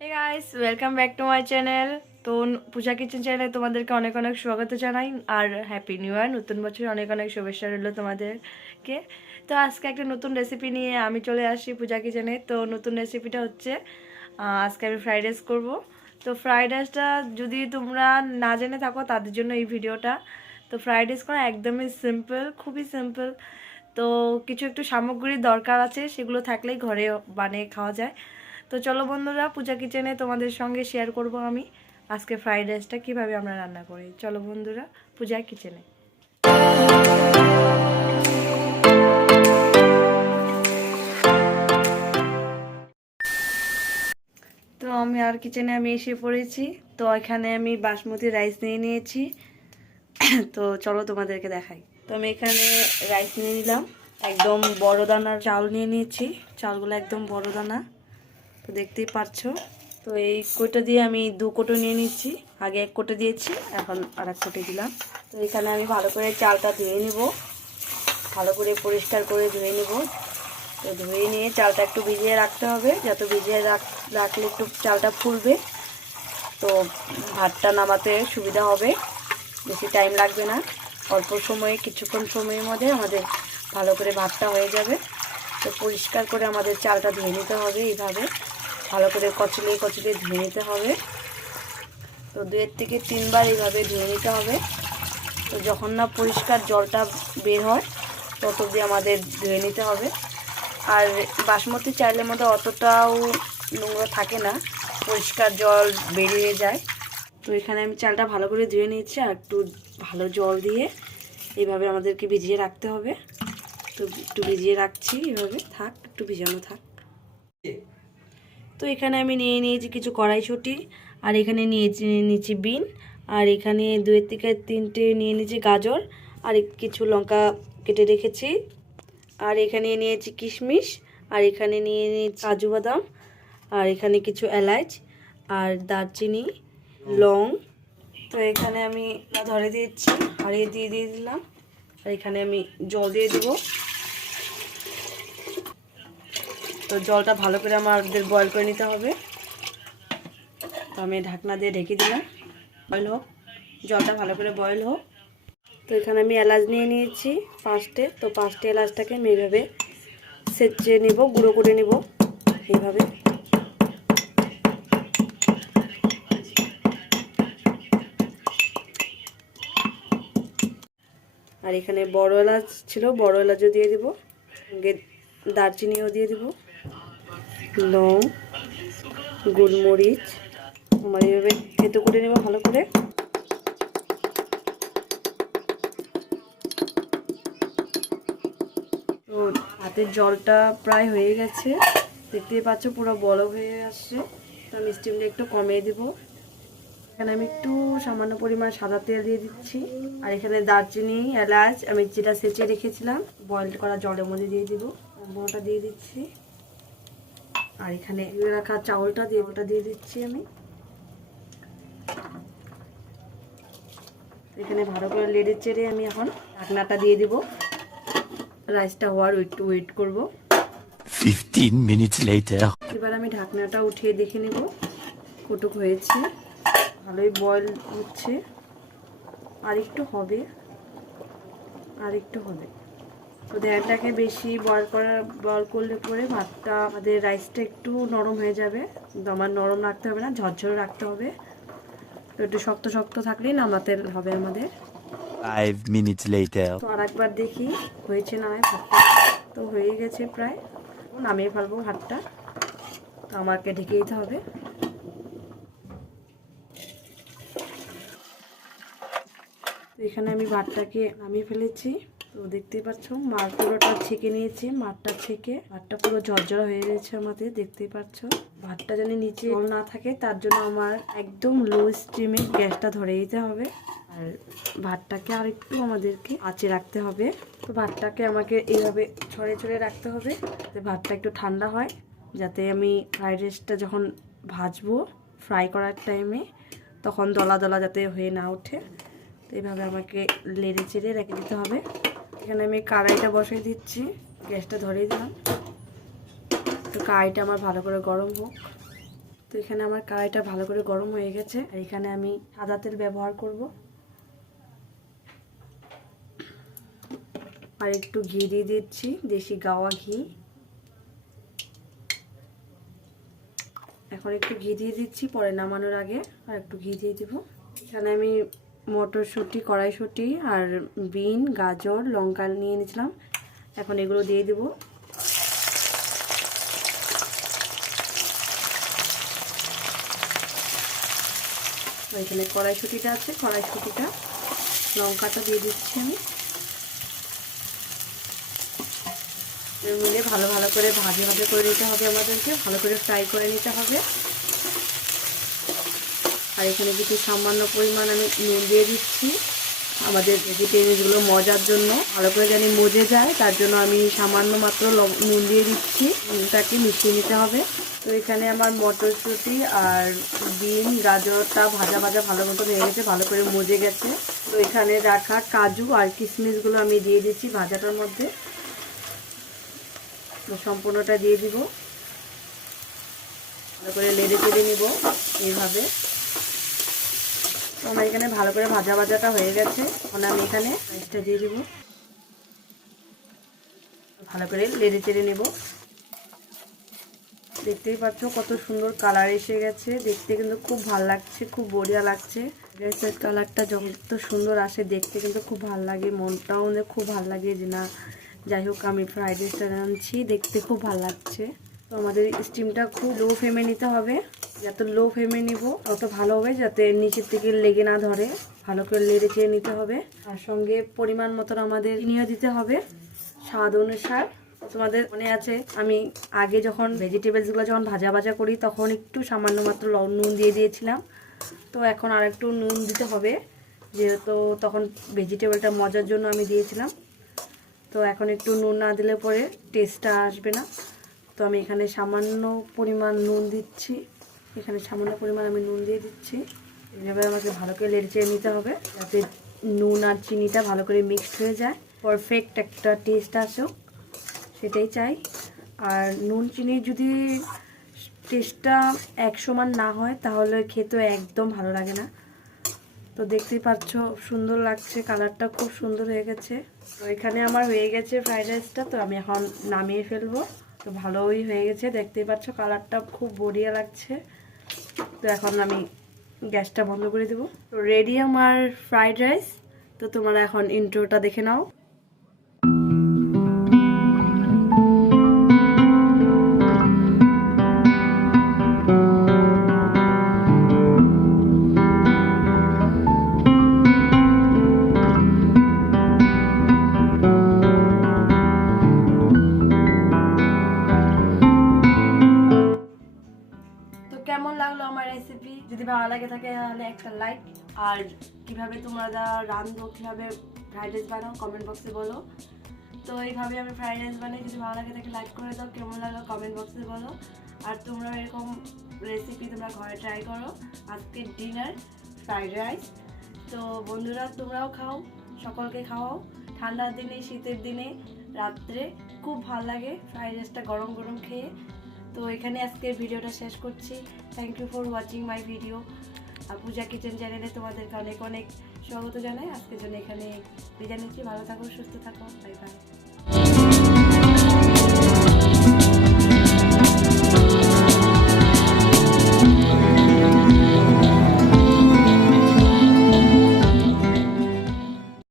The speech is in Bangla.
Hey guys, welcome back to my channel. তো পূজা কিচেন চ্যানেলে তোমাদেরকে অনেক অনেক স্বাগত জানাই আর হ্যাপি নিউ ইয়ার, নতুন বছর অনেক অনেক শুভেচ্ছা রইল তোমাদেরকে। তো আজকে একটা নতুন রেসিপি নিয়ে আমি চলে আসি পূজা কিচেনে। তো নতুন রেসিপিটা হচ্ছে আজকে আমি ফ্রাইড রাইস করবো। তো ফ্রাইড রাইসটা যদি তোমরা না জেনে থাকো তাদের জন্য এই ভিডিওটা। তো ফ্রাইড রাইস করা একদমই সিম্পল, খুবই সিম্পল। তো কিছু একটু সামগ্রীর দরকার আছে, সেগুলো থাকলেই ঘরে বানিয়ে খাওয়া যায়। তো চলো বন্ধুরা, পূজা কিচেনে তোমাদের সঙ্গে শেয়ার করব আমি আজকে ফ্রাইড রাইসটা কীভাবে আমরা রান্না করি। চলো বন্ধুরা, পূজা কিচেনে। তো কিচেনে এসে পড়েছি। তো এখানে আমি বাসমতি রাইস নিয়ে নিয়েছি। তো চলো তোমাদেরকে দেখাই। তো আমি এখানে রাইস নিয়ে নিলাম, একদম বড় দানার চাল নিয়ে নিয়েছি। চালগুলো একদম বড় দানা, তো দেখতেই পাচ্ছ। তো এই কোটো দিয়ে আমি 2 কোটো নিয়ে নিচ্ছি। আগে 1 কোটো দিয়েছি, এখন আর 1 কোটো দিলাম। তো এখানে আমি ভালো করে চালটা ধুয়ে নিব, ভালো করে পরিষ্কার করে ধুয়ে নিব। তো ধুয়ে নিয়ে চালটা একটু ভিজিয়ে রাখতে হবে, যাতে ভিজিয়ে রাখলে একটু চালটা ফুলবে। তো ভাতটা নামাতে সুবিধা হবে, বেশি টাইম লাগবে না। অল্প সময়ে, কিছুক্ষণ সময়ের মধ্যে আমাদের ভালো করে ভাতটা হয়ে যাবে। তো পরিষ্কার করে আমাদের চালটা ধুয়ে নিতে হবে, এইভাবে ভালো করে কচলিয়ে কচলিয়ে ধুয়ে নিতে হবে। তো 2 থেকে 3 বার এইভাবে ধুয়ে নিতে হবে। তো যখন না পরিষ্কার জলটা বের হয় তত অবধি আমাদের ধুয়ে নিতে হবে। আর বাসমতি চালের মধ্যে অতটাও নোংরা থাকে না, পরিষ্কার জল বেরিয়ে যায়। তো এখানে আমি চালটা ভালো করে ধুয়ে নিচ্ছি, আর একটু ভালো জল দিয়ে এইভাবে আমাদেরকে ভিজিয়ে রাখতে হবে। তো একটু ভিজিয়ে রাখছি, এইভাবে থাক, একটু ভিজানো থাক। তো এখানে আমি নিয়ে নিয়েছি কিছু কড়াইশুঁটি, আর এখানে নিয়েছি বিন, আর এখানে 2 থেকে 3টে নিয়ে নিয়েছি গাজর, আর কিছু লঙ্কা কেটে রেখেছি। আর এখানে নিয়েছি কিশমিশ, আর এখানে নিয়ে নিয়েছি কাজু বাদাম, আর এখানে কিছু এলাচ আর দারচিনি, লং। তো এখানে আমি ধরে দিচ্ছি, হারিয়ে দিয়ে দিলাম। আর এখানে আমি জল দিয়ে দেবো। তো জলটা ভালো করে আমাদের বয়েল করে নিতে হবে। তো আমি ঢাকনা দিয়ে ঢেকে দিলাম, বয়েল হোক, জলটা ভালো করে বয়েল হোক। তো এখানে আমি এলাচ নিয়ে নিয়েছি 5টে। তো 5টে এলাচটাকে আমি এইভাবে ছেঁচে নেব, গুঁড়ো করে নেব এইভাবে। আর এখানে বড় এলাচ ছিল, বড় এলাচও দিয়ে দেব, দারচিনিও দিয়ে দেব, লং, গোলমরিচ। আমার এইভাবে থেতো করে নেব ভালো করে। তো হাতের জলটা প্রায় হয়ে গেছে, দেখতেই পাচ্ছ পুরো বড় হয়ে আসছে। তো আমি স্টিমটা একটু কমিয়ে দেবো। এখানে আমি একটু সামান্য পরিমাণ সাদা তেল দিয়ে দিচ্ছি। আর এখানে দারচিনি, এলাচ আমি যেটা ছেঁচে রেখেছিলাম বয়েল করা জলের মধ্যে দিয়ে দিব, ওটা দিয়ে দিচ্ছি। আর এখানে রাখা চাউলটা দিয়ে দিচ্ছি আমি। এখানে ভালো করে নেড়ে চেড়ে আমি এখন ঢাকনাটা দিয়ে দিব। রাইসটা হওয়ার একটু ওয়েট করব। 15 minutes later. এবার আমি ঢাকনাটা উঠিয়ে দেখে নেব কতটুকু হয়েছে। ভালোই বয়েল হচ্ছে, আর একটু হবে, আর একটু হবে। তো ধ্যানটাকে বেশি বয়েল করলে পরে ভাতটা, আমাদের রাইসটা একটু নরম হয়ে যাবে। আমার নরম রাখতে হবে না, ঝরঝরে রাখতে হবে। তো একটু শক্ত শক্ত থাকলেই নামাতে হবে আমাদের। 5 minutes later. তো আর একবার দেখি হয়েছে না হয় ভাতটা। তো হয়ে গেছে প্রায়, নামিয়ে ফেলবো ভাতটা। তো আমাকে ঢেকে দিতে হবে। তো এখানে আমি ভাতটাকে নামিয়ে ফেলেছি। তো দেখতেই পাচ্ছ মার পুরোটা ছেঁকে নিয়েছি, মারটা ছেঁকে ভাতটা পুরো ঝরঝরা হয়ে গেছে আমাদের, দেখতেই পাচ্ছ। ভাতটা যেন নিচে জল না থাকে তার জন্য আমার একদম লো স্টিমে গ্যাসটা ধরে দিতে হবে। আর ভাতটাকে আর একটু আমাদেরকে আঁচে রাখতে হবে। তো ভাতটাকে আমাকে এইভাবে ছড়ে ছড়ে রাখতে হবে যাতে ভাতটা একটু ঠান্ডা হয়, যাতে আমি ফ্রাইড রাইসটা যখন ভাজবো ফ্রাই করার টাইমে তখন দলা দলা যাতে হয়ে না ওঠে। তো এইভাবে আমাকে নেড়ে চেড়ে রেখে দিতে হবে। এখানে আমি কড়াইটা বসিয়ে দিচ্ছি, গ্যাসটা ধরিয়ে দিলাম। তো কড়াইটা আমার ভালো করে গরম হোক। তো এখানে আমার কড়াইটা ভালো করে গরম হয়ে গেছে, আর এখানে আমি সাদা তেল ব্যবহার করব, আর একটু ঘি দিয়ে দিচ্ছি, দেশি গাওয়া ঘি। এখন একটু ঘি দিয়ে দিচ্ছি, পরে নামানোর আগে আর একটু ঘি দিয়ে দিব। এখানে আমি মটরশুঁটি, কড়াইশুঁটি আর বিন, গাজর, লঙ্কা নিয়ে নিয়েছিলাম, এখন এগুলো দিয়ে দিব। এখানে কড়াইশুঁটিটা আছে, কড়াইশুঁটিটা, লঙ্কাটা দিয়ে দিচ্ছি আমি। মিলে ভালো ভালো করে ভাজে ভাজে করে নিতে হবে, আমাদেরকে ভালো করে ফ্রাই করে নিতে হবে। আর এখানে কিছু সামান্য পরিমাণ আমি নুন দিয়ে দিচ্ছি, আমাদের ভেজিটেবলসগুলো মজার জন্য, ভালো করে জানি মজে যায়, তার জন্য আমি সামান্য মাত্র নুন দিয়ে দিচ্ছি। নুনটাকে মিশিয়ে নিতে হবে। তো এখানে আমার মটরশুঁটি আর বিন, গাজরটা ভাজা ভাজা ভালো মতো হয়ে গেছে, ভালো করে মজে গেছে। তো এখানে রাখা কাজু আর কিশমিশগুলো আমি দিয়ে দিচ্ছি ভাজাটার মধ্যে, সম্পূর্ণটা দিয়ে দিব। ভালো করে নেড়ে চেড়ে নিব এইভাবে। তো আমার এখানে ভালো করে ভাজা ভাজাটা হয়ে গেছে, এখন আমি এখানে রাইসটা দিয়ে দিব, ভালো করে নেড়ে চেড়ে নেব। দেখতেই পাচ্ছ কত সুন্দর কালার এসে গেছে, দেখতে কিন্তু খুব ভালো লাগছে, খুব বঢ়িয়া লাগছে। রাইসের কালারটা যত সুন্দর আসে দেখতে কিন্তু খুব ভালো লাগে, মনটাও খুব ভালো লাগে যে না যাই হোক আমি ফ্রাইড রাইসটা রাঁধছি, দেখতে খুব ভালো লাগছে। তো আমাদের স্টিমটা খুব লো ফ্লেমে নিতে হবে, যত লো ফ্লেমে নিব তত ভালো হবে, যাতে নিচের থেকে লেগে না ধরে। ভালো করে নেড়ে চেড়ে নিতে হবে, তার সঙ্গে পরিমাণ মতন আমাদের চিনিও দিতে হবে স্বাদ অনুসার। তোমাদের মনে আছে আমি আগে যখন ভেজিটেবলসগুলো যখন ভাজা ভাজা করি তখন একটু সামান্য মাত্র নুন দিয়ে দিয়েছিলাম, তো এখন আর একটু নুন দিতে হবে, যেহেতু তখন ভেজিটেবলটা মজার জন্য আমি দিয়েছিলাম। তো এখন একটু নুন না দিলে পরে টেস্টটা আসবে না, তো আমি এখানে সামান্য পরিমাণ নুন দিচ্ছি, এখানে সামান্য পরিমাণ আমি নুন দিয়ে দিচ্ছি। এভাবে আমাকে ভালো করে নেড়ে চেড়ে নিতে হবে, যাতে নুন আর চিনিটা ভালো করে মিক্সড হয়ে যায়, পারফেক্ট একটা টেস্ট আসুক, সেটাই চাই। আর নুন চিনির যদি টেস্টটা এক সমান না হয় তাহলে খেতে একদম ভালো লাগে না। তো দেখতেই পাচ্ছ সুন্দর লাগছে, কালারটা খুব সুন্দর হয়ে গেছে। তো এখানে আমার হয়ে গেছে ফ্রাইড রাইসটা, তো আমি এখন নামিয়ে ফেলবো। তো ভালোই হয়ে গেছে, দেখতেই পাচ্ছ কালারটা খুব বঢ়িয়া লাগছে। তো এখন আমি গ্যাসটা বন্ধ করে দেবো। তো রেডি আমার ফ্রাইড রাইস। তো তোমরা এখন ইন্ট্রোটা দেখে নাও। কেমন লাগলো আমার রেসিপি? যদি ভালো লাগে থাকে তাহলে একটা লাইক, আর কিভাবে তোমরা রাঁধো, কিভাবে ফ্রাইড রাইস বানাও কমেন্ট বক্সে বলো। তো এইভাবে আমি ফ্রাইড রাইস বানাই, যদি ভালো লাগে থাকে লাইক করে দাও, কেমন লাগলো কমেন্ট বক্সে বলো। আর তোমরা এরকম রেসিপি তোমরা ঘরে ট্রাই করো। আজকের ডিনার ফ্রাইড রাইস। তো বন্ধুরা তোমরাও খাও, সকলকে খাওয়াও। ঠান্ডার দিনে, শীতের দিনে, রাত্রে খুব ভালো লাগে ফ্রাইড রাইসটা গরম গরম খেয়ে। তো এখানে আজকের ভিডিওটা শেষ করছি। Thank you for watching my video. Puja kitchen চ্যানেলে তোমাদেরকে অনেক অনেক স্বাগত জানাই। আজকের জন্য এখানে বিদায় নিচ্ছি। ভালো থাকো, সুস্থ থাকো, বাই বাই।